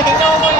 No. my God.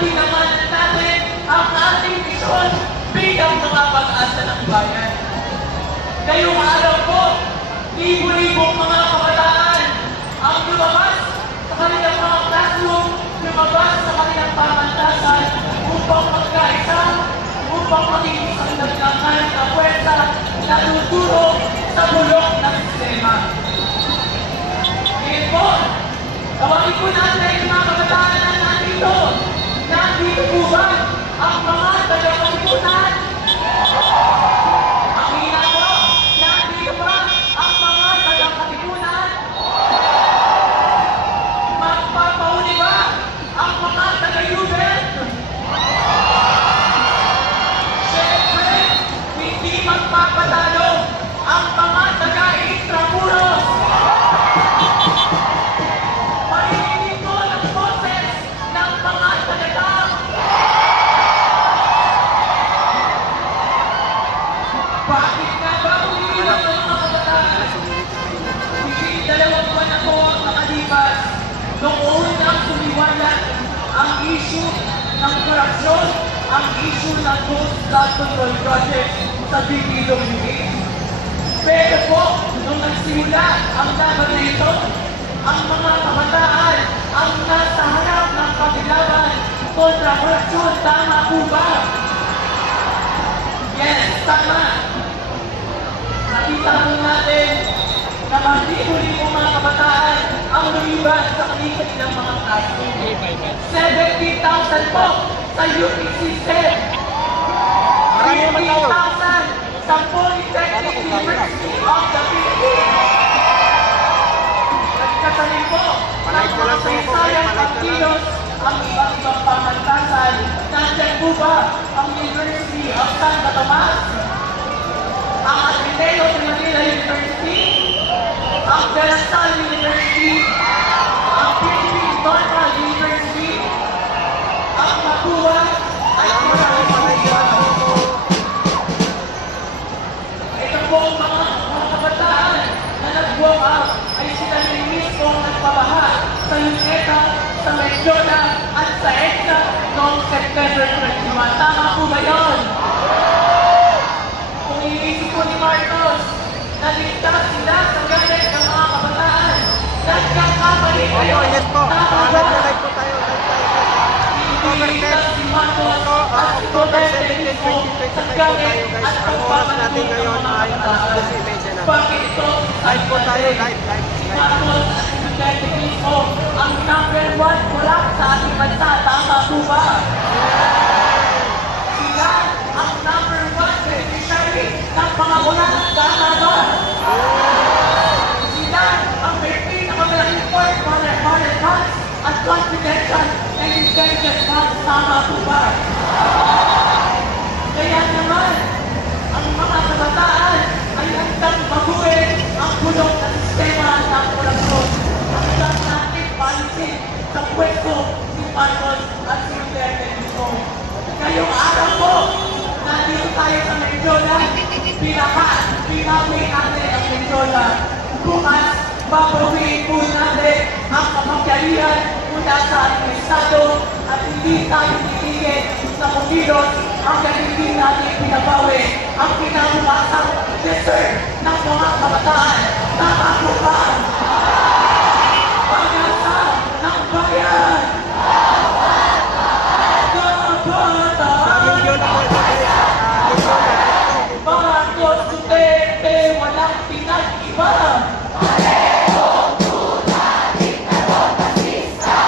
Na tinamanan natin ang ating misyon bilang mga pag-asa ng bayan. Ngayong araw po, libo-libong mga kabataan ang lumabas sa kanilang mga classroom, lumabas sa kanilang pamantasan upang magkaisa, upang maging isang naglangan na puwersa na tutulong sa bulok ng sistema. Ngayon po, tawagin po natin Ba ang mga tagapagpunan? Bakit ba umiiyak ang mga kabataan? Hindi dalawang buwan na po ang nakalipas unang sumiwalat ang issue ng korupsyon, ang issue ng Coast Flood Control Project sa BPWA. Pero po, nung nagsimula ang laban na ito, ang mga kabataan ang nasa harap ng paglaban kontra korupsyon. Tama po ba? Yes, tama. Po natin na mali-uli po mga kabataan ang lumiban sa kanilang mga kaso. 70,000 po sa UP system. Marami naman tayo. 50,000 sa Polytechnic University of the Philippines. Nagkasaling po ng mga at lang. kilos ang iba't ibang pamantasan. Nandyan po ba ang University of Santa Tomas? Ang Ateneo de Manila ang De La Salle University, ang Philippine Normal University, ang Mapua, ay marami pa Ito po ang kabataan na out ay sila rin mismo ang nagpabaha sa Luneta, sa Mendiola at sa EDSA noong September 21. Tama po ba yun? October 17, 2025 po tayo guys. Ang oras natin ngayon ay alas 12.20 na. Live po tayo, live, live, live. Ang number one mula sa ating bansa, tama ba? Sila ang number one beneficiary ng mga mula sa Salvador. Sila ang Berkeley na maglaking port, mother, mother, at confidential and intelligent funds, tama ba? Pinaha, pinawi natin ang Mendiola. Bukas, babawiin po natin ang kapagyarihan mula sa ating Estado at hindi tayo titigil sa kumilos hanggang hindi natin pinabawi ang pinabumasang deserve ng mga kabataan. Tama